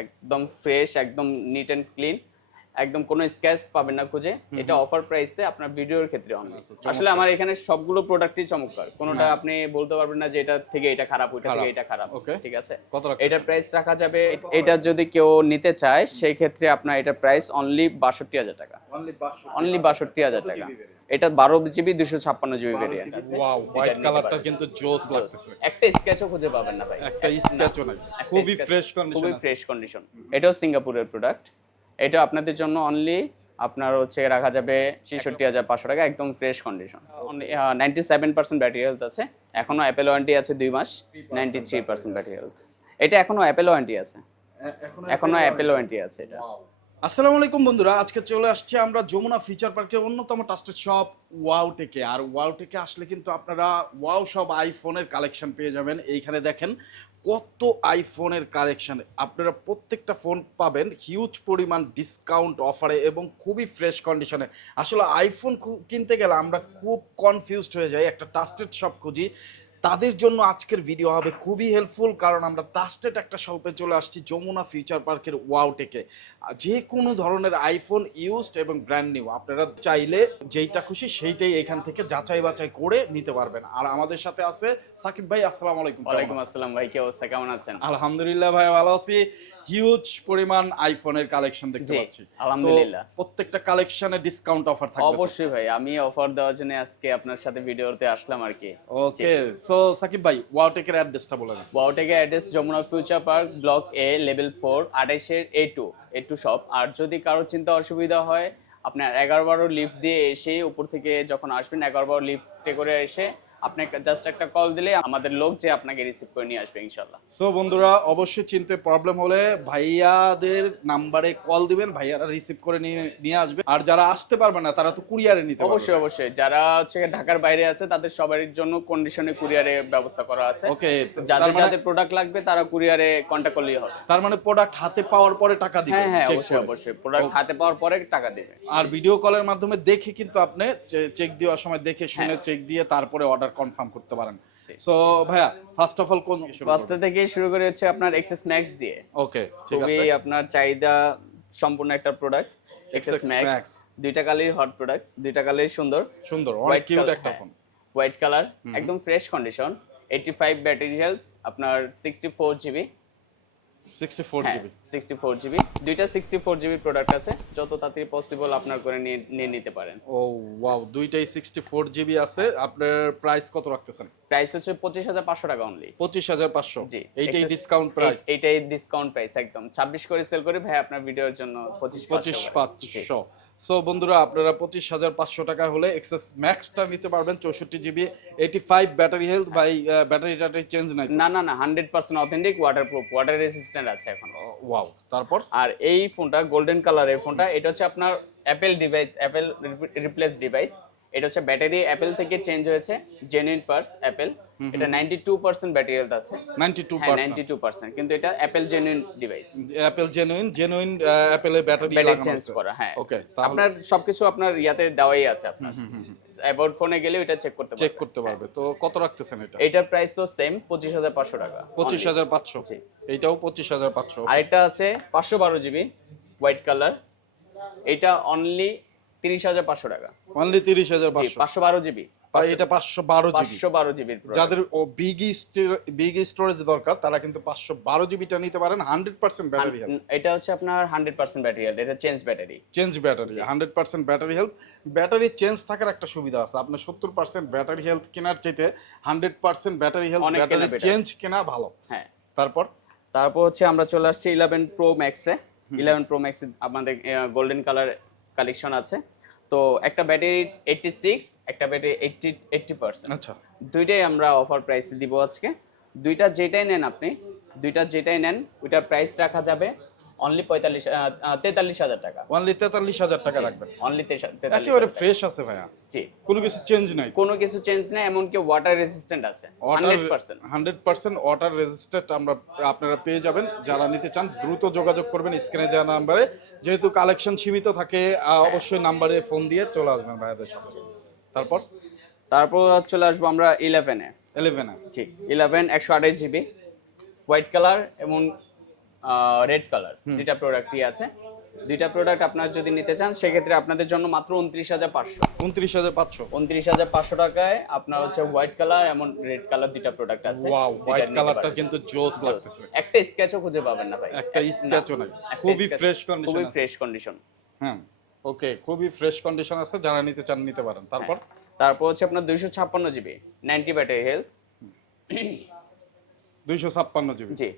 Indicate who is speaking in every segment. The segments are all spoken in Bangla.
Speaker 1: একদম ফ্রেশ একদম নিট অ্যান্ড ক্লিন একদম কোনো স্ক্র্যাচ পাবেন না খুঁজে। এটা অফার প্রাইসে আপনার ভিডিওর ক্ষেত্রে অনলি আসলে আমার এখানে সবগুলো প্রোডাক্টই চমৎকার। কোনোটা আপনি বলতে পারবেন না যে এটা থেকে এটা খারাপ ওইটা থেকে এটা খারাপ। ঠিক আছে? এটা প্রাইস রাখা যাবে। এটা যদি কেউ নিতে চায় সেই ক্ষেত্রে আপনার এটা প্রাইস অনলি বাষট্টি হাজার টাকা।
Speaker 2: অনলি 500
Speaker 1: অনলি বাষট্টি হাজার টাকা। এটা বারো জিবি দুশো ছাপ্পান্ন জিবি ভেরিয়েন্ট আছে?
Speaker 2: ওয়াও হোয়াইট কালারটা কিন্তু জোস লাগতেছে।
Speaker 1: একটা স্কেচও খুঁজে পাবেন না ভাই।
Speaker 2: একটা স্ক্র্যাচও নাই। খুবই ফ্রেশ
Speaker 1: খুবই ফ্রেশ কন্ডিশন এটাও সিঙ্গাপুরের প্রোডাক্ট এটা আপনাদের জন্য অনলি আপনার হচ্ছে রাখা যাবে ছেষট্টি হাজার পাঁচশো টাকা একদম fresh condition ninety seven percent battery health আছে। এখনও অ্যাপেল ওয়ারেন্টি আছে দুই মাস ninety three percent battery health এটা এখনও অ্যাপেল ওয়ারেন্টি আছে। এখনও অ্যাপেল ওয়ারেন্টি আছে এটা।
Speaker 2: আসসালামু আলাইকুম বন্ধুরা আজকে চলে আসছি আমরা যমুনা ফিচার পার্কের অন্যতম ট্রাস্টেড শপ ওয়াও টেকে আর ওয়াও টেকে আসলে কিন্তু আপনারা ওয়াও সব আইফোনের কালেকশন পেয়ে যাবেন। এইখানে দেখেন কত আইফোনের কালেকশন আপনারা প্রত্যেকটা ফোন পাবেন হিউজ পরিমাণ ডিসকাউন্ট অফারে এবং খুবই ফ্রেশ কন্ডিশনে আসলে আইফোন কিনতে গেলে আমরা খুব কনফিউজড হয়ে যাই, একটা টাস্টেড শপ খুঁজি। তাদের জন্য আজকের ভিডিও হবে খুবই হেল্পফুল কারণ আমরা ট্রাস্টেড একটা শপে চলে আসছি যমুনা ফিউচার পার্কের ওয়াউটেকে যে কোনো ধরনের আইফোন ইউজড এবং ব্র্যান্ড নিউ আপনারা চাইলে যেইটা খুশি সেইটাই এখান থেকে যাচাই বাছাই করে নিতে পারবেন। আর আমাদের সাথে আছে সাকিব ভাই আসসালামু আলাইকুম।
Speaker 1: ওয়ালাইকুম আসসালাম ভাই কি অবস্থা? কেমন আছেন?
Speaker 2: আলহামদুলিল্লাহ ভাই ভালো আছি। হিউজ পরিমাণ আইফোনের কালেকশন দেখতে পাচ্ছি।
Speaker 1: আলহামদুলিল্লাহ।
Speaker 2: প্রত্যেকটা কালেকশনে ডিসকাউন্ট অফার থাকবে
Speaker 1: অবশ্যই ভাই আমি অফার দেওয়ার জন্য আজকে আপনার সাথে ভিডিওতে আসলাম আর কি।
Speaker 2: ওকে সো সাকিব ভাই ওয়াওটেকের অ্যাড্রেসটা বলে দেন।
Speaker 1: ওয়াওটেকের address Jamuna future park block A level four আঠাইশের A two A two shop আর যদি কারোর চিন্তা অসুবিধা হয় আপনার এগারো বারো লিফট দিয়ে এসে উপর থেকে যখন আসবেন এগারো বারো লিফটে করে এসে আপনাকে জাস্ট একটা কল দিলে আমাদের লোক যে আপনাকে রিসিভ করে নিয়ে আসবে ইনশাল্লাহ
Speaker 2: সো বন্ধুরা অবশ্যই চিনতে প্রবলেম হলে ভাইয়াদের নাম্বারে কল দিবেন ভাইয়ারা রিসিভ করে নিয়ে নিয়ে আসবে। আর যারা আসতে পারবে না তারা তো কুরিয়ারে নিতে
Speaker 1: অবশ্যই অবশ্যই। যারা হচ্ছে ঢাকার বাইরে আছে তাদের সবার জন্য কন্ডিশনে কুরিয়ারে ব্যবস্থা করা আছে।
Speaker 2: ওকে
Speaker 1: যাদের যাদের প্রোডাক্ট লাগবে তারা কুরিয়ারে কন্ট্যাক্ট করলেই হবে।
Speaker 2: তার মানে প্রোডাক্ট হাতে পাওয়ার পরে টাকা দিবেন
Speaker 1: হ্যাঁ হ্যাঁ অবশ্যই অবশ্যই। প্রোডাক্ট হাতে পাওয়ার পরে টাকা দিবে।
Speaker 2: আর ভিডিও কলের মাধ্যমে দেখে কিন্তু আপনি চেক দেওয়ার সময় দেখে শুনে
Speaker 1: হ্যাঁ।
Speaker 2: চেক দিয়ে তারপরে অর্ডার কনফার্ম করতে পারেন। সো ভাইয়া ফার্স্ট অফ অল কোন
Speaker 1: ফার্স্ট থেকে শুরু করে হচ্ছে আপনার এক্সেস ম্যাক্স দিয়ে।
Speaker 2: ওকে ঠিক
Speaker 1: খুবই আপনার চাহিদা সম্পূর্ণ একটা প্রোডাক্ট এক্সেস
Speaker 2: XS
Speaker 1: ম্যাক্স দুইটা কালারই হট প্রোডাক্টস দুইটা কালারই সুন্দর।
Speaker 2: সুন্দর অনেক কিউট একটা। ফোন
Speaker 1: হোয়াইট কালার একদম fresh condition eighty five battery health আপনার সিক্সটি ফোর জিবি
Speaker 2: 64
Speaker 1: হ্যাঁ সিক্সটি ফোর জিবি দুইটা সিক্সটি ফোর জিবি প্রোডাক্ট আছে যত তাড়াতাড়ি পসিবল আপনার করে নিয়ে নিতে পারেন।
Speaker 2: ও ওয়াও দুইটাই 64 জিবি আছে। আপনার প্রাইস কত রাখতেছেন?
Speaker 1: প্রাইস হচ্ছে পঁচিশ হাজার পাঁচশো টাকা অনলি
Speaker 2: 25500
Speaker 1: জি
Speaker 2: এইটাই ডিসকাউন্ট প্রাইস
Speaker 1: এইটাই ডিসকাউন্ট প্রাইস একদম। ছাব্বিশ করে সেল করে ভাই আপনার ভিডিওর জন্য পঁচিশ
Speaker 2: পঁচিশ পাঁচশো সো বন্ধুরা আপনারা পঁচিশ হাজার পাঁচশো টাকা হলে এক্সেস ম্যাক্সটা নিতে পারবেন চৌষট্টি GB eighty five battery health by battery টাটারি চেঞ্জ নাই
Speaker 1: না না না hundred percent authentic water proof water resistant আছে এখন।
Speaker 2: ওয়াও তারপর?
Speaker 1: আর এই ফোনটা গোল্ডেন কালারের ফোনটা এটা হচ্ছে আপনার Apple device Apple replace device এটা হচ্ছে ব্যাটারি অ্যাপেল থেকে চেঞ্জ হয়েছে জেনুইন পার্স অ্যাপেল এটা ninety two percent battery health আছে।
Speaker 2: নাইনটি টু
Speaker 1: হ্যাঁ পার্সেন্ট কিন্তু এটা Apple genuine device
Speaker 2: Apple genuine genuine অ্যাপেলের ব্যাটারি
Speaker 1: ব্যাটারি
Speaker 2: লাগানো
Speaker 1: চেঞ্জ করা হ্যাঁ।
Speaker 2: ওকে
Speaker 1: আপনার সবকিছু আপনার ইয়াতে দেওয়াই আছে আপনার। অ্যাবাউট ফোনে গেলে এটা চেক করতে
Speaker 2: চেক করতে পারবে। তো কত রাখতেছেন এটা?
Speaker 1: এটার প্রাইস তো সেম পঁচিশ হাজার পাঁচশো টাকা।
Speaker 2: পঁচিশ হাজার পাঁচশো।
Speaker 1: জি।
Speaker 2: এইটাও পঁচিশ হাজার পাঁচশো।
Speaker 1: আরেকটা আছে পাঁচশো বারো জিবি হোয়াইট কালার এটা অনলি তিরিশ হাজার পাঁচশো টাকা।
Speaker 2: অনলি তিরিশ হাজার পাঁচশো।
Speaker 1: বারো জিবি।
Speaker 2: এটা পাঁচশো বারো
Speaker 1: পাঁচশো বারো জিবির
Speaker 2: যাদের বিগ বিগ স্টোরেজ দরকার তারা কিন্তু পাঁচশো বারো জিবিটা নিতে পারেন হান্ড্রেড পার্সেন্ট ব্যাটারি হেলথ
Speaker 1: এটা হচ্ছে আপনার হান্ড্রেড পার্সেন্ট ব্যাটারি এটা change battery
Speaker 2: change battery hundred percent battery health battery change থাকার একটা সুবিধা আছে আপনার সত্তর পার্সেন্ট ব্যাটারি হেলথ কেনার চাইতে hundred percent battery health battery change কেনা ভালো।
Speaker 1: হ্যাঁ।
Speaker 2: তারপর?
Speaker 1: তারপর হচ্ছে আমরা চলে আসছি ইলেভেন প্রো ম্যাক্সে ইলেভেন প্রো ম্যাক্সে আমাদের গোল্ডেন কালার কালেকশন আছে। তো একটা ব্যাটারি এইটটি সিক্স একটা ব্যাটারি এইটটি এইটটি পার্সেন্ট
Speaker 2: আচ্ছা।
Speaker 1: দুইটাই আমরা অফার প্রাইসে দিব আজকে। দুইটা যেটাই নেন আপনি দুইটা যেটাই নেন ওইটার প্রাইস রাখা যাবে। অনলি পঁয়তাল্লিশ তেতাল্লিশ হাজার টাকা।
Speaker 2: অনলি তেতাল্লিশ হাজার টাকা রাখবেন।
Speaker 1: অনলি
Speaker 2: একেবারে ফ্রেশ আছে ভাইয়া।
Speaker 1: জি।
Speaker 2: কোনো কিছু চেঞ্জ নাই।
Speaker 1: কোনো কিছু চেঞ্জ নেই এমনকি ওয়াটার রেসিস্ট্যান্ট আছে। Hundred percent
Speaker 2: hundred percent water resistant আমরা আপনারা পেয়ে যাবেন। যারা নিতে চান দ্রুত যোগাযোগ করবেন স্ক্রিনে দেওয়া নাম্বারে। যেহেতু কালেকশন সীমিত থাকে অবশ্যই নাম্বারে ফোন দিয়ে চলে আসবেন ভাইয়াদের সাথে। তারপর?
Speaker 1: তারপর চলে আসব আমরা ইলেভেনে
Speaker 2: ইলেভেনে
Speaker 1: জি ইলেভেন একশো আঠাশ জিবি হোয়াইট কালার এবং রেড কালার দুইটা প্রোডাক্টই আছে। দুইটা প্রোডাক্ট আপনারা যদি নিতে চান সেক্ষেত্রে আপনাদের জন্য মাত্র উনত্রিশ হাজার পাঁচশো।
Speaker 2: উনত্রিশ হাজার পাঁচশো।
Speaker 1: উনত্রিশ হাজার পাঁচশো টাকায় আপনার হচ্ছে হোয়াইট কালার এমন রেড কালার দুইটা প্রোডাক্ট আছে।
Speaker 2: ওয়াও হোয়াইট কালারটা কিন্তু জোস লাগতেছে।
Speaker 1: একটা স্কেচও খুঁজে পাবেন না ভাই।
Speaker 2: একটা স্কেচও নাই। খুবই ফ্রেশ
Speaker 1: খুবই ফ্রেশ কন্ডিশন
Speaker 2: হ্যাঁ ওকে খুবই ফ্রেশ কন্ডিশন আছে। যারা নিতে চান নিতে পারেন। তারপর?
Speaker 1: তারপর হচ্ছে আপনার দুইশো ছাপ্পান্ন GB ninety battery health
Speaker 2: 256 GB.
Speaker 1: জি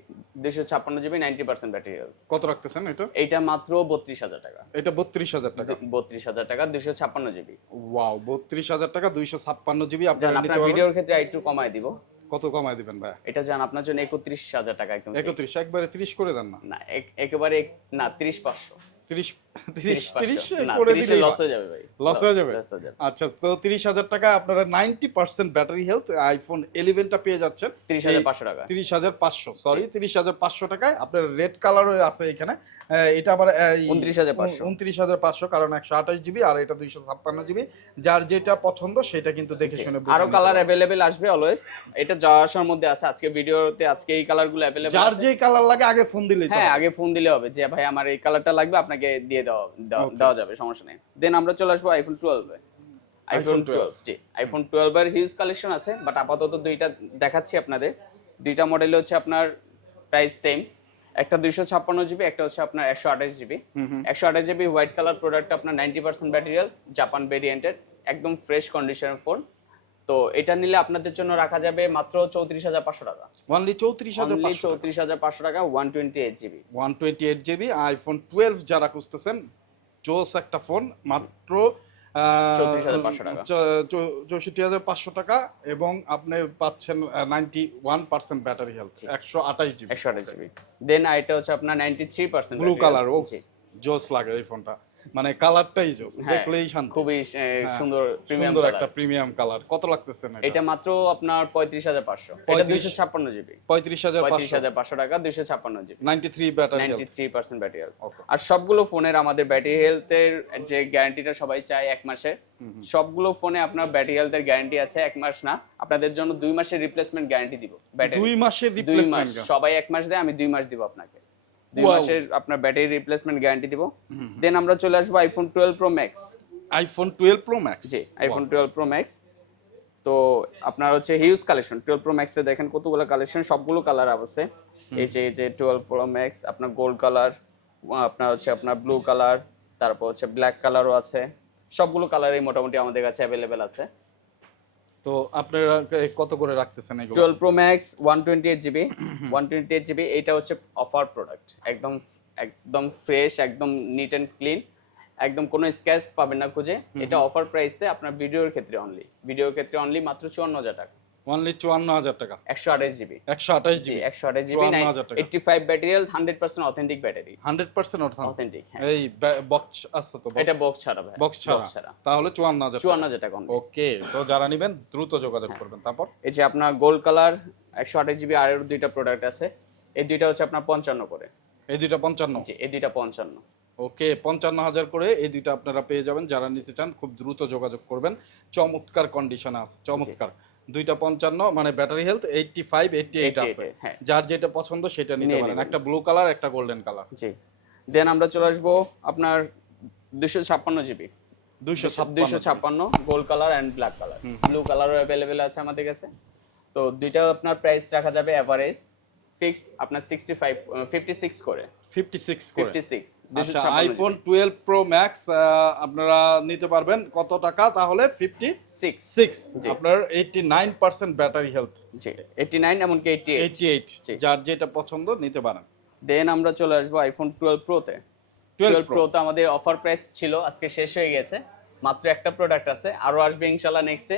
Speaker 1: 256 জিবি 90% ব্যাটারি
Speaker 2: কত রাখতেছেন এটা?
Speaker 1: এটা মাত্র 32000 টাকা।
Speaker 2: এটা 32000 টাকা।
Speaker 1: 32000 টাকা 256 জিবি।
Speaker 2: ওয়াও 32000 টাকা 256 জিবি আপনারা নিতে পারবেন।
Speaker 1: ভিডিওর ক্ষেত্রে একটু কমায় দিব।
Speaker 2: কত কমায় দিবেন ভাই
Speaker 1: এটা জান আপনার জন্য 31000 টাকা একদম
Speaker 2: 31 একবারে 30 করে দেন না?
Speaker 1: না একেবারে না 30500 30
Speaker 2: আচ্ছা তো তিরিশ হাজার টাকা আপনারা ninety percent battery health iPhone ইলেভেনটা পেয়ে যাচ্ছেন।
Speaker 1: তিরিশ হাজার পাঁচশো টাকা।
Speaker 2: তিরিশ হাজার পাঁচশো সরি তিরিশ হাজার পাঁচশো টাকায় আপনার রেড কালারও আছে এখানে। এটা আবার
Speaker 1: উনত্রিশ হাজার পাঁচশো।
Speaker 2: উনত্রিশ হাজার পাঁচশো কারণ একশো আঠাশ জিবি আর এটা দুইশো ছাপ্পান্ন জিবি যার যেটা পছন্দ সেটা কিন্তু দেখে শুনে আরও
Speaker 1: কালার অ্যাভেলেবেল আসবে অলওয়েজ এটা যাওয়া আসার মধ্যে আছে আজকে ভিডিওতে আজকে এই কালারগুলো অ্যাভেলেবেল
Speaker 2: যার যে কালার লাগে আগে ফোন দিলেই তো
Speaker 1: হ্যাঁ আগে ফোন দিলে হবে। যে ভাই আমার এই কালারটা লাগবে আপনাকে দিয়ে দেওয়া দেওয়া-. দেওয়া যাবে সমস্যা নেই। দেন আমরা চলে আসব আইফোন টুয়েলভ আইফোন টুয়েলভ জি। আইফোন হিউজ কালেকশন আছে বাট আপাতত দুইটা দেখাচ্ছি আপনাদের। দুইটা মডেল হচ্ছে আপনার প্রাইস সেম একটা দুইশো ছাপ্পান্ন জিবি একটা হচ্ছে আপনার একশো আঠাশ জিবি একশো আঠাশ জিবি হোয়াইট কালার প্রোডাক্ট আপনার নাইনটি পার্সেন্ট ব্যাটারিয়াল জাপান ভেরিয়েন্টের একদম ফ্রেশ কন্ডিশনের ফোন তো এটা নিলে আপনাদের জন্য রাখা যাবে মাত্র চৌত্রিশ হাজার পাঁচশো টাকা।
Speaker 2: অনলি চৌত্রিশ হাজার
Speaker 1: চৌত্রিশ হাজার পাঁচশো টাকা one twenty eight GB
Speaker 2: one twenty eight GB iPhone twelve যারা খুঁজতেছেন জোস একটা ফোন মাত্র আহ,
Speaker 1: 34,500 টাকা।
Speaker 2: চ- চ- চৌষট্টি হাজার পাঁচশো টাকা এবং আপনি পাচ্ছেন ninety one percent battery health একশো আঠাশ জিবি
Speaker 1: একশো আঠাশ জিবি দেন এটা হচ্ছে আপনার ninety three percent
Speaker 2: blue colour ও জোস লাগে এই ফোনটা মানে কালারটাই জোস
Speaker 1: হ্যাঁ,
Speaker 2: দেখলেই শান্তি।
Speaker 1: খুবই সুন্দর প্রিমিয়াম
Speaker 2: সুন্দর একটা প্রিমিয়াম কালার কত লাগতেছে না
Speaker 1: এটা? মাত্র আপনার পঁয়ত্রিশ হাজার পাঁচশো। এটা
Speaker 2: 35
Speaker 1: দুইশো ছাপ্পান্ন জিবি
Speaker 2: পঁয়ত্রিশ হাজার
Speaker 1: পঁয়ত্রিশ
Speaker 2: পাঁচশো
Speaker 1: হাজার পাঁচশো টাকা দুইশো ছাপ্পান্ন GB
Speaker 2: ninety three battery
Speaker 1: ninety
Speaker 2: health
Speaker 1: three percent battery
Speaker 2: Okay.
Speaker 1: আর সবগুলো ফোনের আমাদের ব্যাটারি হেলথের যে গ্যারান্টিটা সবাই চায় এক মাসের সবগুলো ফোনে আপনার ব্যাটারি হেলথের গ্যারান্টি আছে এক মাস না। আপনাদের জন্য দুই মাসের রিপ্লেসমেন্ট গ্যারান্টি দিব ব্যাটারি
Speaker 2: দুই মাসের
Speaker 1: দুই মাস।
Speaker 2: রিপ্লেসমেন্ট
Speaker 1: সবাই এক মাস দেয় আমি দুই মাস দিব আপনাকে। দুই. মাসের আপনার ব্যাটারি রিপ্লেসমেন্ট গ্যারান্টি দিব। দেন আমরা চলে আসব iPhone twelve pro max
Speaker 2: iPhone twelve pro max
Speaker 1: জি আইফোন টুয়েলভ প্রো ম্যাক্স তো আপনার হচ্ছে হিউজ কালেকশন টুয়েলভ প্রো ম্যাক্সে দেখেন কতগুলো কালেকশন সবগুলো কালার আছে। এই যে এই যে টুয়েলভ প্রো ম্যাক্স আপনার গোল্ড কালার আপনার হচ্ছে আপনার ব্লু কালার তারপর হচ্ছে ব্ল্যাক কালারও আছে। সবগুলো কালারই মোটামুটি আমাদের কাছে অ্যাভেলেবেল আছে।
Speaker 2: তো আপনারা কত করে রাখতেছেন এগুলো?
Speaker 1: Twelve pro max one twenty eight GB one twenty eight GB এটা হচ্ছে অফার প্রোডাক্ট একদম একদম ফ্রেশ একদম নিট অ্যান্ড ক্লিন একদম কোনো স্ক্যাচ পাবেন না খুঁজে। এটা অফার প্রাইসে আপনার ভিডিওর ক্ষেত্রে অনলি ভিডিওর ক্ষেত্রে অনলি মাত্র চুয়ান্ন হাজার টাকা।
Speaker 2: অনলি চুয়ান্ন হাজার টাকা।
Speaker 1: একশো আঠাশ জিবি।
Speaker 2: একশো আঠাশ
Speaker 1: জি
Speaker 2: জিবি।
Speaker 1: একশো আঠাশ জিবি
Speaker 2: 54,000 টাকা।
Speaker 1: Eighty five ব্যাটারিয়াল hundred percent authentic battery
Speaker 2: hundred percent অর্থাৎ
Speaker 1: অথেন্টিক হ্যাঁ।
Speaker 2: এই বক্স আছে তো
Speaker 1: এটা বক্স ছাড়া ভাই
Speaker 2: বক্স ছাড়া।
Speaker 1: ছাড়া।
Speaker 2: তাহলে চুয়ান্ন হাজার
Speaker 1: চুয়ান্ন হাজার টাকা
Speaker 2: ওকে তো যারা নেবেন দ্রুত যোগাযোগ করবেন। তারপর?
Speaker 1: এই যে আপনার গোল্ড কালার একশো আঠাশ জিবি আর দুইটা প্রোডাক্ট আছে। এই দুইটা হচ্ছে আপনার পঞ্চান্ন করে।
Speaker 2: এই দুইটা পঞ্চান্ন?
Speaker 1: জি এই দুইটা পঞ্চান্ন।
Speaker 2: ওকে পঞ্চান্ন হাজার করে এই দুইটা আপনারা পেয়ে যাবেন। যারা নিতে চান খুব দ্রুত যোগাযোগ করবেন। চমৎকার কন্ডিশন আছে চমৎকার। দুইটা পঞ্চান্ন মানে battery health eighty five eighty eight আছে।
Speaker 1: হ্যাঁ।
Speaker 2: যার যেটা পছন্দ সেটা নিতে পারেন। একটা ব্লু কালার একটা গোল্ডেন কালার
Speaker 1: জি। দেন আমরা চলে আসব আপনার দুশো ছাপ্পান্ন জিবি
Speaker 2: দুইশো
Speaker 1: দুইশো ছাপ্পান্ন gold colour and black colour blue কালারও অ্যাভেলেবেল আছে আমাদের কাছে। তো দুইটা আপনার প্রাইস রাখা যাবে অ্যাভারেজ ফিক্সড আপনার সিক্সটি ফাইভ ফিফটি সিক্স করে।
Speaker 2: করে। আইফোন টুয়েলভ প্রো ম্যাক্স আপনারা নিতে পারবেন। কত টাকা? তাহলে ফিফটি
Speaker 1: সিক্স
Speaker 2: সিক্স
Speaker 1: জি।
Speaker 2: আপনার eighty nine percent battery health
Speaker 1: জি এইটটি নাইন এমনকি এইটটি এইট
Speaker 2: এইটটি এইট
Speaker 1: জি।
Speaker 2: যার যেটা পছন্দ নিতে পারেন।
Speaker 1: দেন আমরা চলে আসব আইফোন টুয়েলভ প্রোতে
Speaker 2: টুয়েলভ
Speaker 1: টুয়েলভ প্রোতে আমাদের অফার প্রাইস ছিল আজকে শেষ হয়ে গেছে। মাত্র একটা প্রোডাক্ট আছে। আরও আসবে ইনশাল্লাহ নেক্সটে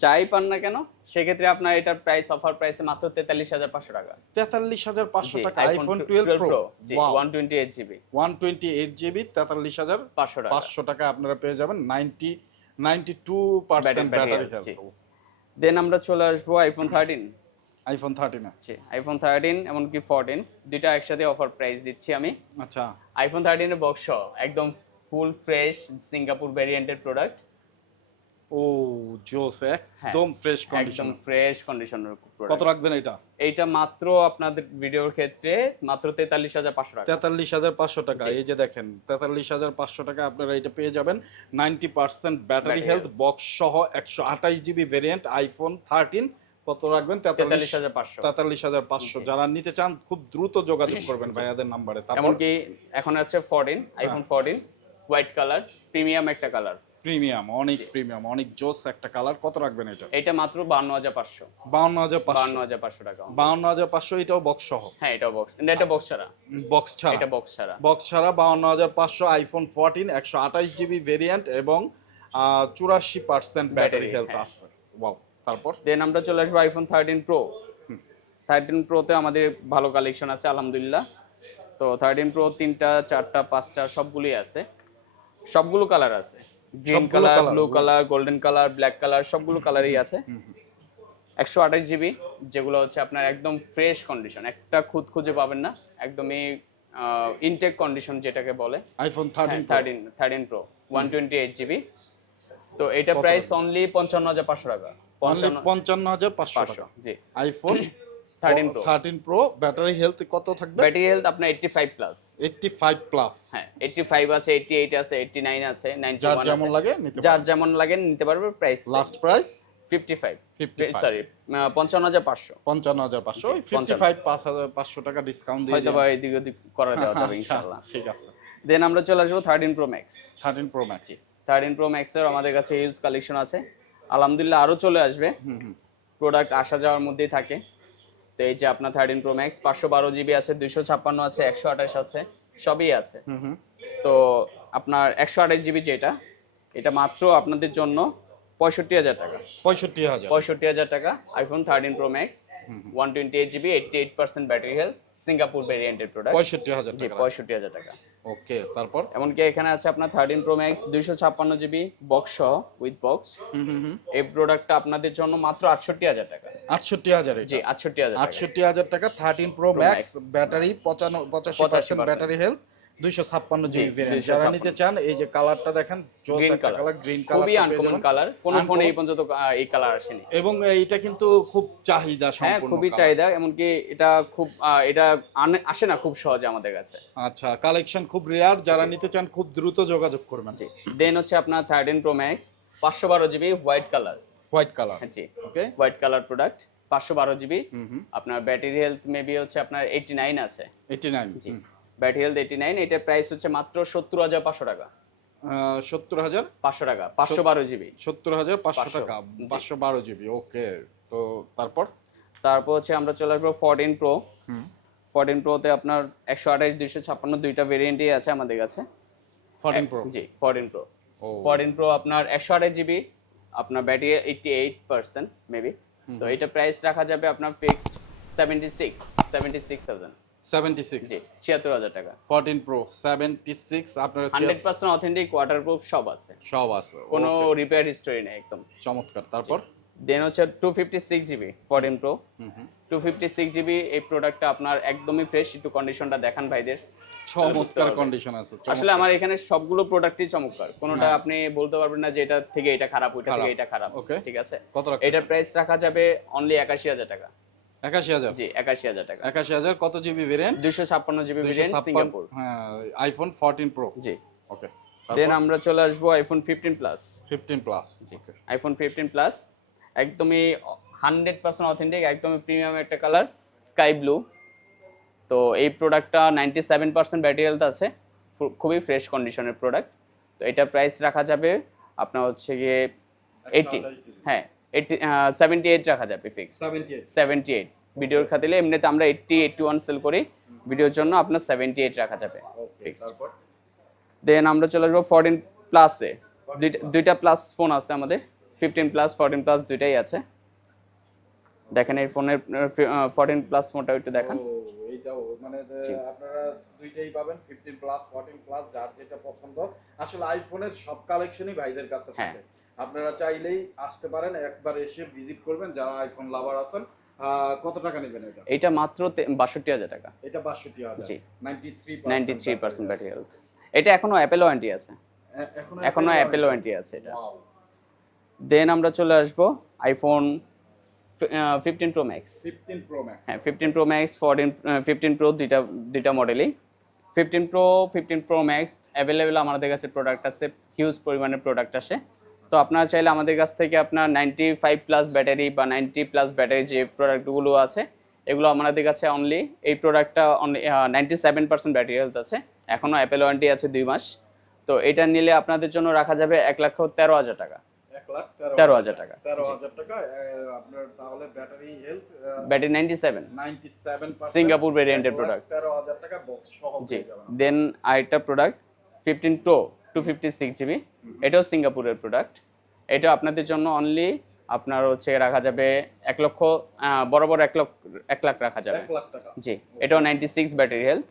Speaker 1: যাই পান না কেন সেক্ষেত্রে আপনার এটার প্রাইস অফার প্রাইসে মাত্র তেতাল্লিশ হাজার পাঁচশো টাকা।
Speaker 2: তেতাল্লিশ হাজার পাঁচশো টাকা
Speaker 1: iPhone twelve
Speaker 2: pro
Speaker 1: one twenty eight GB
Speaker 2: one twenty eight GB তেতাল্লিশ হাজার
Speaker 1: পাঁচশো টাকা।
Speaker 2: পাঁচশো টাকা আপনারা পেয়ে যাবেন ninety ninety two percent battery
Speaker 1: then আমরা চলে আসব আইফোন থার্টিন
Speaker 2: আইফোন থার্টিন
Speaker 1: জি আইফোন থার্টিন এমনকি ফোরটিন দুইটা একসাথে অফার প্রাইস দিচ্ছি আমি।
Speaker 2: আচ্ছা।
Speaker 1: আইফোন থার্টিনের বক্স একদম ফুল ফ্রেশ সিঙ্গাপুর ভ্যারিয়েন্টের প্রোডাক্ট
Speaker 2: ও জোস একদম ফ্রেশ
Speaker 1: হ্যাঁ, একদম
Speaker 2: কন্ডিশন
Speaker 1: ফ্রেশ কন্ডিশনের
Speaker 2: কত রাখবেন এটা?
Speaker 1: এইটা মাত্র আপনাদের ভিডিওর ক্ষেত্রে মাত্র তেতাল্লিশ হাজার পাঁচশো টাকা।
Speaker 2: তেতাল্লিশ হাজার পাঁচশো টাকা এই যে দেখেন তেতাল্লিশ হাজার পাঁচশো টাকা আপনারা এটা পেয়ে যাবেন। Ninety percent battery health box সহ একশো আঠাশ জিবি ভেরিয়েন্ট আইফোন থার্টিন কত রাখবেন?
Speaker 1: তেতাল্লিশ হাজার পাঁচশো।
Speaker 2: তেতাল্লিশ হাজার পাঁচশো। যারা নিতে চান খুব দ্রুত যোগাযোগ করবেন ভাইয়াদের নাম্বারে।
Speaker 1: এমনকি এখন আছে fourteen iPhone fourteen white colour premium একটা কালার
Speaker 2: প্রিমিয়াম অনেক প্রিমিয়াম অনেক জোস একটা কালার। কত রাখবেন এটা?
Speaker 1: এটা মাত্র বান্ন হাজার পাঁচশো।
Speaker 2: বাউন্ন হাজার
Speaker 1: বান্ন
Speaker 2: পাঁচশো
Speaker 1: হাজার পাঁচশো টাকা।
Speaker 2: বাউন্ন হাজার পাঁচশো এটাও বক্স সহ?
Speaker 1: হ্যাঁ এটা বক্স এটা বক্স ছাড়া।
Speaker 2: বক্স ছাড়া?
Speaker 1: এটা বক্স ছাড়া।
Speaker 2: বক্স ছাড়া বাউন্ন হাজার পাঁচশো আইফোন ফোরটিন একশো আঠাশ জিবি ভেরিয়েন্ট এবং চুরাশি পার্সেন্ট ব্যাটারি হেলথ। আছে। ওয়াও তারপর?
Speaker 1: দেন আমরা চলে আসব আইফোন থার্টিন প্রো থার্টিন প্রোতে আমাদের ভালো কালেকশন আছে আলহামদুলিল্লাহ। তো থার্টিন প্রো তিনটা চারটা পাঁচটা সবগুলোই আছে। সবগুলো কালার আছে। Green colour blue colour golden colour black colour সবগুলো কালারই আছে। একশো আঠাশ জিবি যেগুলো হচ্ছে আপনার একদম ফ্রেশ কন্ডিশন একটা খুদ খুঁজে পাবেন না একদমই ইনটেক কন্ডিশন যেটাকে বলে।
Speaker 2: IPhone thirteen
Speaker 1: thirteen thirteen pro one twenty eight GB তো এটা প্রাইস অনলি পঞ্চান্ন হাজার পাঁচশো টাকা। পঞ্চান্ন
Speaker 2: হাজার পাঁচশো
Speaker 1: জি।
Speaker 2: IPhone
Speaker 1: 13 Pro।
Speaker 2: Thirteen pro battery health কত থাকবে?
Speaker 1: ব্যাটারি হেলথ আপনার eighty five plus
Speaker 2: eighty five plus
Speaker 1: হ্যাঁ এইটটি ফাইভ আছে এইটটি এইট আছে এইটটি নাইন আছে নাইনটি
Speaker 2: যার যেমন লাগে নিতে
Speaker 1: যার যেমন লাগে নিতে পারবে price
Speaker 2: last price
Speaker 1: fifty five
Speaker 2: 55
Speaker 1: sorry পঞ্চান্ন হাজার পাঁচশো।
Speaker 2: পঞ্চান্ন হাজার পাঁচশো।
Speaker 1: জি,
Speaker 2: ফিফটি ফাইভ পাঁচ হাজার পাঁচশো টাকা ডিসকাউন্ট দিয়ে
Speaker 1: হয়তো বা এদিক ওদিক করা দেওয়া যাবে
Speaker 2: আচ্ছা, ঠিক আছে।
Speaker 1: দেন আমরা চলে আসব thirteen pro max
Speaker 2: thirteen pro max
Speaker 1: thirteen pro ম্যাক্সের আমাদের কাছে ইউজ কালেকশন আছে। আলহামদুলিল্লাহ আরও চলে আসবে। প্রোডাক্ট আসা যাওয়ার মধ্যেই থাকে। এই যে আপনার থার্টিন প্রো ম্যাক্স পাঁচশো বারো জিবি আছে দুইশো ছাপ্পান্ন আছে একশো আঠাশ আছে সবই আছে। তো আপনার একশো আঠাশ জিবি যেটা এটা মাত্র আপনাদের জন্য পঁয়ষট্টি হাজার টাকা।
Speaker 2: পঁয়ষট্টি হাজার।
Speaker 1: পঁয়ষট্টি হাজার টাকা iPhone thirteen pro max one twenty eight GB eighty eight percent battery health Singapore ভেরিয়েন্টের প্রোডাক্ট
Speaker 2: পঁয়ষট্টি হাজার
Speaker 1: জি পঁয়ষট্টি হাজার টাকা।
Speaker 2: ওকে তারপর?
Speaker 1: এমনকি এখানে আছে আপনার থার্টিন প্রো ম্যাক্স দুইশো ছাপ্পান্ন জিবি বক্স সহ উইথ বক্স এই প্রোডাক্টটা আপনাদের জন্য মাত্র আটষট্টি হাজার টাকা।
Speaker 2: আটষট্টি হাজার
Speaker 1: জি আটষট্টি হাজার
Speaker 2: আটষট্টি হাজার টাকা থার্টিন প্রো ম্যাক্স ব্যাটারি পঁচানো পঁচাশি পার্সেন্ট ব্যাটারি হেলথ দুইশো ছাপ্পান্ন জিবি ভেরিয়েন্ট যারা নিতে চান এই যে কালারটা দেখেন
Speaker 1: গ্রিন কালার
Speaker 2: গ্রিন কালার
Speaker 1: খুবই আনকমন কালার কোন ফোনে এই পর্যন্ত এই কালার আসেনি।
Speaker 2: এবং এইটা কিন্তু খুব চাহিদা
Speaker 1: হ্যাঁ খুবই
Speaker 2: colour।
Speaker 1: চাহিদা এমনকি এটা খুব এটা আসে না খুব সহজে আমাদের কাছে।
Speaker 2: আচ্ছা কালেকশন খুব রেয়ার যারা নিতে চান খুব দ্রুত যোগাযোগ করবেন।
Speaker 1: জি। দেন হচ্ছে আপনার থার্টিন প্রো ম্যাক্স পাঁচশো বারো GB white colour
Speaker 2: white colour
Speaker 1: জি।
Speaker 2: ওকে
Speaker 1: হোয়াইট কালার প্রোডাক্ট পাঁচশো বারো জিবি। আপনার ব্যাটারি হেলথ মেবি হচ্ছে আপনার এইটি নাইন আছে।
Speaker 2: এইটি নাইন
Speaker 1: জি ব্যাটারি হেলথ এইটি নাইন এটার প্রাইস হচ্ছে মাত্র সত্তর হাজার পাঁচশো টাকা।
Speaker 2: সত্তর হাজার?
Speaker 1: পাঁচশো টাকা পাঁচশো বারো জিবি।
Speaker 2: সত্তর হাজার পাঁচশো টাকা। পাঁচশো বারো জিবি ওকে। তো তারপর?
Speaker 1: তারপর হচ্ছে আমরা চলে আসব ফোরটিন প্রো ফোরটিন প্রোতে আপনার একশো আঠাশ দুইশো ছাপ্পান্ন দুইটা ভেরিয়েন্টই আছে আমাদের কাছে।
Speaker 2: ফোরটিন প্রো
Speaker 1: জি ফোরটিন প্রো ফোরটিন প্রো আপনার একশো আঠাশ জিবি আপনার battery eighty eight percent maybe তো এটা প্রাইস রাখা যাবে আপনার fixed seventy six seventy six thousand
Speaker 2: seventy six
Speaker 1: জি ছিয়াত্তর হাজার টাকা।
Speaker 2: ফোরটিন প্রো সেভেন্টি সিক্স আপনার
Speaker 1: hundred percent authentic water proof সব আছে।
Speaker 2: সব আছে।
Speaker 1: কোনো রিপেয়ার হিস্টোরি নেই একদম।
Speaker 2: চমৎকার। তারপর?
Speaker 1: দেন হচ্ছে two fifty six GB pro এই প্রোডাক্টটা আপনার একদমই ফ্রেশ একটু কন্ডিশনটা দেখান ভাইদের।
Speaker 2: চমৎকার কন্ডিশন আছে
Speaker 1: আসলে আমার এখানে সবগুলো প্রোডাক্টই চমৎকার। কোনোটা
Speaker 2: হ্যাঁ।
Speaker 1: আপনি বলতে পারবেন না যে এটা থেকে এটা খারাপ ওইটা থেকে এটা খারাপ. ঠিক আছে? এটার প্রাইস রাখা যাবে অনলি একাশি হাজার টাকা।
Speaker 2: একাশি হাজার।
Speaker 1: জি একাশি হাজার টাকা।
Speaker 2: একাশি হাজার কত জিবি ভেরিয়েন্ট
Speaker 1: দুইশো ছাপ্পান্ন জিবি ভেরিয়েন্ট সিঙ্গাপুর
Speaker 2: হ্যাঁ আইফোন ফোরটিন প্রো
Speaker 1: জি।
Speaker 2: ওকে
Speaker 1: দেন আমরা চলে আসব iPhone fifteen plus
Speaker 2: fifteen plus
Speaker 1: iPhone fifteen plus একদমই হান্ড্রেড পার্সেন্ট অথেন্টিক একদমই প্রিমিয়াম একটা কালার স্কাই ব্লু তো এই প্রোডাক্টটা ninety seven percent battery health আছে খুবই ফ্রেশ কন্ডিশনের প্রোডাক্ট তো এটার প্রাইস রাখা যাবে আপনার হচ্ছে গিয়ে এইটি হ্যাঁ সেভেন্টি এইট রাখা যাবে ফিক্স
Speaker 2: সেভেন্টি
Speaker 1: এইট ভিডিওর খাতিলে এমনিতে আমরা এইটটি এইটটি ওয়ান সেল করি। ভিডিওর জন্য আপনার সেভেন্টি এইট রাখা যাবে ফিক্সড দেন আমরা চলে আসব ফোরটিন প্লাসে দুইটা প্লাস ফোন আছে আমাদের। ফিফটিন প্লাস ফোরটিন প্লাস দুইটাই আছে। দেখেন এই ফোনের ফোরটিন প্লাস ফোনটা একটু দেখান।
Speaker 2: এইটাও মানে আপনারা দুইটাই পাবেন 15 প্লাস 14 প্লাস যার যেটা পছন্দ। আসলে আইফোনের সব কালেকশনই ভাইদের কাছে
Speaker 1: হ্যাঁ।
Speaker 2: থাকে আপনারা চাইলেই আসতে পারেন একবার এসে ভিজিট করবেন যারা আইফোন লাভার আছেন কত টাকা নেবেন এটা?
Speaker 1: এইটা মাত্র বাষট্টি হাজার টাকা।
Speaker 2: এটা 62000
Speaker 1: জি।
Speaker 2: 93
Speaker 1: ninety three percent battery health এটা এখনও অ্যাপেল ওয়ারেন্টি আছে।
Speaker 2: এখন
Speaker 1: এখনও অ্যাপেল ওয়ারেন্টি আছে এটা। দেন আমরা চলে আসব iPhone fifteen pro max
Speaker 2: fifteen pro max
Speaker 1: হ্যাঁ fifteen pro max fourteen fifteen pro দুইটা দুইটা মডেলই fifteen pro fifteen pro max available আমাদের কাছে প্রোডাক্ট আছে হিউজ পরিমাণে প্রোডাক্ট আসে। তো আপনারা চাইলে আমাদের কাছ থেকে আপনার নাইনটি ফাইভ প্লাস ব্যাটারি বা নাইনটি প্লাস ব্যাটারি যে প্রোডাক্টগুলো আছে এগুলো আমাদের কাছে অনলি এই প্রোডাক্টটা only ninety seven percent battery health আছে। এখনও অ্যাপেল ওয়ারেন্টি আছে দুই মাস। তো এটা নিলে আপনাদের জন্য রাখা যাবে এক লক্ষ তেরো হাজার টাকা। তেরো হাজার টাকা।
Speaker 2: তেরো হাজার টাকা আপনার তাহলে battery health
Speaker 1: battery ninety seven Singapore ভেরিয়েন্টের প্রোডাক্ট
Speaker 2: তেরো হাজার টাকা বক্স সহ
Speaker 1: জি। দেন আরেকটা product fifteen pro two fifty six GB এটাও সিঙ্গাপুরের প্রোডাক্ট এটা আপনাদের জন্য অনলি আপনার হচ্ছে রাখা যাবে এক লক্ষ বরাবর এক লক্ষ এক লাখ রাখা যাবে। জি এটাও নাইনটি সিক্স ব্যাটারি হেলথ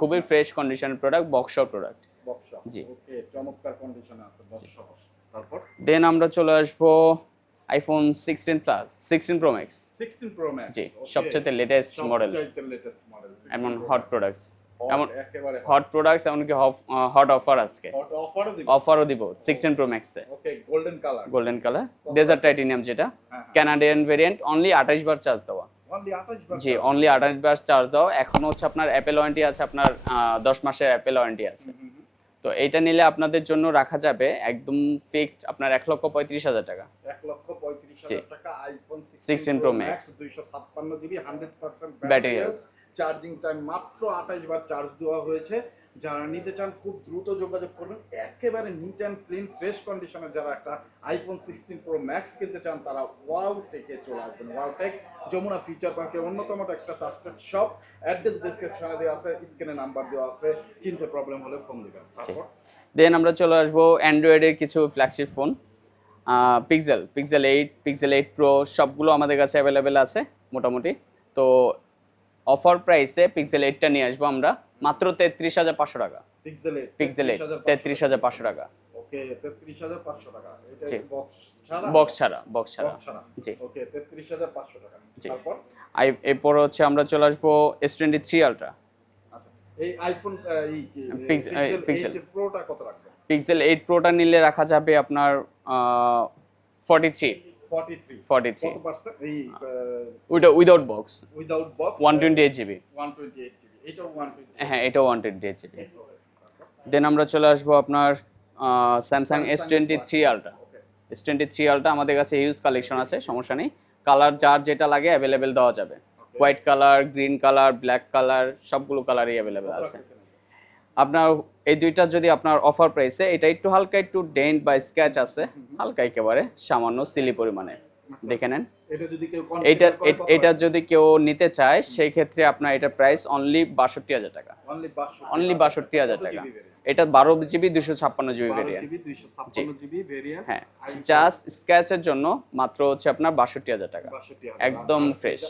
Speaker 1: খুবই ফ্রেশ কন্ডিশনের প্রোডাক্ট বক্সর প্রোডাক্ট জি।
Speaker 2: চমৎকার কন্ডিশনে আছে তারপর?
Speaker 1: দেন আমরা চলে আসব iPhone sixteen plus sixteen pro max
Speaker 2: 16 pro max
Speaker 1: জি সবচেয়ে লেটেস্ট মডেল
Speaker 2: সবচাইতে লেটেস্ট মডেল
Speaker 1: এমন হট প্রোডাক্টস এমন হট প্রোডাক্টস এমনকি হট অফার আজকে।
Speaker 2: অফারও দিবে।
Speaker 1: Sixteen pro ম্যাক্সে
Speaker 2: golden colour
Speaker 1: golden colour desert titanium যেটা ক্যানাডিয়ান ভেরিয়েন্ট অনলি আঠাশ বার চার্জ দেওয়া।
Speaker 2: অনলি 28 বার
Speaker 1: জি অনলি আঠাশ বার চার্জ দেওয়া। এখনও হচ্ছে আপনার অ্যাপেল ওয়ারেন্টি আছে আপনার দশ মাসের অ্যাপেল ওয়ারেন্টি আছে। তো এইটা নিলে আপনাদের জন্য রাখা যাবে একদম ফিক্সড আপনার এক লক্ষ পঁয়ত্রিশ হাজার টাকা।
Speaker 2: এক লক্ষ পঁয়ত্রিশ টাকা আইফোন
Speaker 1: 16 Pro Max।
Speaker 2: দুইশো ছাপ্পান্ন GB hundred percent battery. Charging time মাত্র আঠাশ বার চার্জ দেওয়া হয়েছে। যারা নিতে চান খুব দ্রুত যোগাযোগ করবেন। একেবারে নিট অ্যান্ড ক্লিন ফ্রেশ কন্ডিশনে যারা একটা আইফোন সিক্সটিন প্রো ম্যাক্স কিনতে চান তারা ওয়াও টেকে চলে আসবেন। ওয়াও টেক যমুনা ফিচার পার্কের অন্যতম একটা ট্রাস্টেড শপ অ্যাড্রেস ডিসক্রিপশনে দেওয়া আছে স্ক্রিনে নাম্বার দেওয়া আছে। চিনতে প্রবলেম হলে ফোন দিবেন। তারপর?
Speaker 1: দেন আমরা চলে আসব অ্যান্ড্রয়েডের কিছু flagship phone Pixel Pixel eight Pixel eight pro সবগুলো আমাদের কাছে অ্যাভেলেবেল আছে মোটামুটি। তো অফার প্রাইসে পিক্সেল এইটটা নিয়ে আসব আমরা। মাত্র তেত্রিশ হাজার পাঁচশো টাকা।
Speaker 2: পিক্সেল
Speaker 1: পিক্সেল এইট তেত্রিশ হাজার পাঁচশো টাকা।
Speaker 2: ওকে তেত্রিশ হাজার পাঁচশো টাকা। এটা। বক্স ছাড়া?
Speaker 1: বক্স ছাড়া বক্স ছাড়া। জি।
Speaker 2: ওকে তেত্রিশ হাজার পাঁচশো টাকা।
Speaker 1: জি।
Speaker 2: তারপর?
Speaker 1: আই এরপর হচ্ছে আমরা চলে আসব এস টোয়েন্টি থ্রি আলট্রা
Speaker 2: আচ্ছা এই আইফোন এই পিক্সেল
Speaker 1: এই Pixel।
Speaker 2: এইট প্রোটা কত রাখবেন
Speaker 1: পিক্সেল এইট প্রোটা নিলে রাখা যাবে আপনার ফর্টি থ্রি
Speaker 2: 43
Speaker 1: থ্রি
Speaker 2: কত পার্সেন্ট এই
Speaker 1: ওইটা without box
Speaker 2: without box
Speaker 1: one twenty eight GB
Speaker 2: 128 GB এটাও 128
Speaker 1: হ্যাঁ এটাও one twenty eight GB then আমরা চলে আসব আপনার Samsung S twenty three ultra S twenty three ultra আমাদের কাছে হিউজ কালেকশন আছে সমস্যা নেই। কালার যার যেটা লাগে অ্যাভেলেবেল দেওয়া যাবে। White colour green colour black colour সবগুলো কালারই অ্যাভেলেবেল আছে। আপনার এই দুইটা যদি আপনার অফার প্রাইসে এটা একটু হালকা একটু ডেন্ট বা স্ক্র্যাচ আছে। হালকা একেবারে সামান্য সিলি পরিমাণে। দেখে নেন।
Speaker 2: এটা যদি কেউ
Speaker 1: এইটা এটা যদি কেউ নিতে চায় সেই ক্ষেত্রে আপনার এটা প্রাইস অনলি বাষট্টি হাজার টাকা।
Speaker 2: অনলি
Speaker 1: বাষট্টি হাজার। টাকা। এটা বারো জিবি দুশো ছাপ্পান্ন GB variant
Speaker 2: GB 256 GB variant
Speaker 1: হ্যাঁ। জাস্ট স্ক্র্যাচের জন্য মাত্র হচ্ছে আপনার বাষট্টি হাজার টাকা। একদম
Speaker 2: ফ্রেশ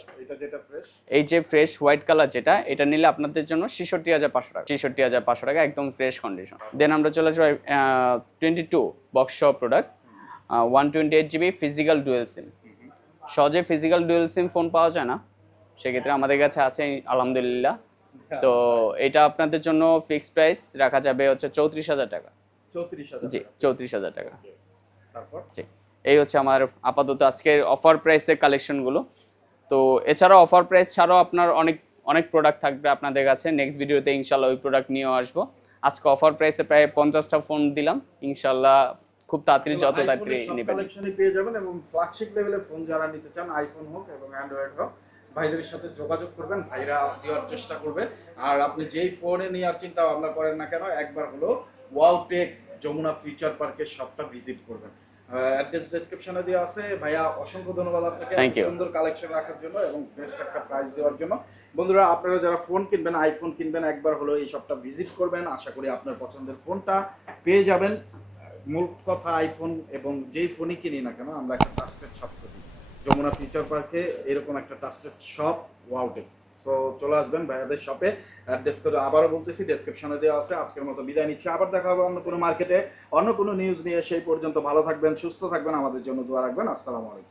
Speaker 1: এই যে ফ্রেশ হোয়াইট কালার যেটা এটা নিলে আপনাদের জন্য ছেষট্টি হাজার পাঁচশো টাকা। ছেষট্টি হাজার পাঁচশো টাকা একদম ফ্রেশ কন্ডিশন দেন আমরা চলে আসব twenty two box product one twenty eight GB physical dual SIM সহজে ফিজিক্যাল ডুয়েল সিম ফোন পাওয়া যায় না। সেক্ষেত্রে আমাদের কাছে আছে আলহামদুলিল্লাহ। তো এটা আপনাদের জন্য ফিক্সড প্রাইস রাখা যাবে হচ্ছে চৌত্রিশ হাজার টাকা। জি চৌত্রিশ হাজার টাকা। জি এই হচ্ছে আমার আপাতত আজকের অফার প্রাইসের কালেকশনগুলো তো এছাড়াও অফার প্রাইস ছাড়াও আপনার অনেক অনেক প্রোডাক্ট থাকবে আপনাদের কাছে। নেক্সট ভিডিওতে ইনশাল্লাহ ওই প্রোডাক্ট নিয়েও আসব। আজকে অফার প্রাইসে প্রায় পঞ্চাশটা ফোন দিলাম। ইনশাল্লাহ খুব তাড়াতাড়ি যত তাড়াতাড়ি নেবেন।
Speaker 2: কালেকশনই পেয়ে যাবেন এবং ফ্ল্যাগশিপ লেভেলের ফোন যারা নিতে চান আইফোন হোক এবং অ্যান্ড্রয়েড হোক ভাইদের সাথে যোগাযোগ করবেন ভাইরা দেওয়ার চেষ্টা করবে। আর আপনি যেই ফোনে নেওয়ার চিন্তা ভাবনা করেন না কেন একবার হলো ওয়াও টেক যমুনা ফিউচার পার্কের শপটা ভিজিট করবেন। অ্যাড্রেস ডেসক্রিপশনে দেওয়া আছে। ভাইয়া অসংখ্য ধন্যবাদ আপনাকে. সুন্দর কালেকশন রাখার জন্য এবং বেস্ট একটা প্রাইস দেওয়ার জন্য। বন্ধুরা আপনারা যারা ফোন কিনবেন আইফোন কিনবেন একবার হলো এই শপটা ভিজিট করবেন। আশা করি আপনার পছন্দের ফোনটা পেয়ে যাবেন। মূল কথা আইফোন এবং যেই ফোনই কিনি না কেন, আমরা একটা ট্রাস্টেড শপ করি যমুনা ফিউচার পার্কে এরকম একটা ট্রাস্টেড শপ ওয়াউটে সো চলে আসবেন ভাইয়াদের শপে অ্যাড্রেস তো আবারও বলতেছি ডেসক্রিপশনে দেওয়া আছে। আজকের মতো বিদায় নিচ্ছি। আবার দেখা হবে অন্য কোনো মার্কেটে অন্য কোনো নিউজ নিয়ে সেই পর্যন্ত ভালো থাকবেন, সুস্থ থাকবেন। আমাদের জন্য দোয়া রাখবেন। আসসালামু আলাইকুম।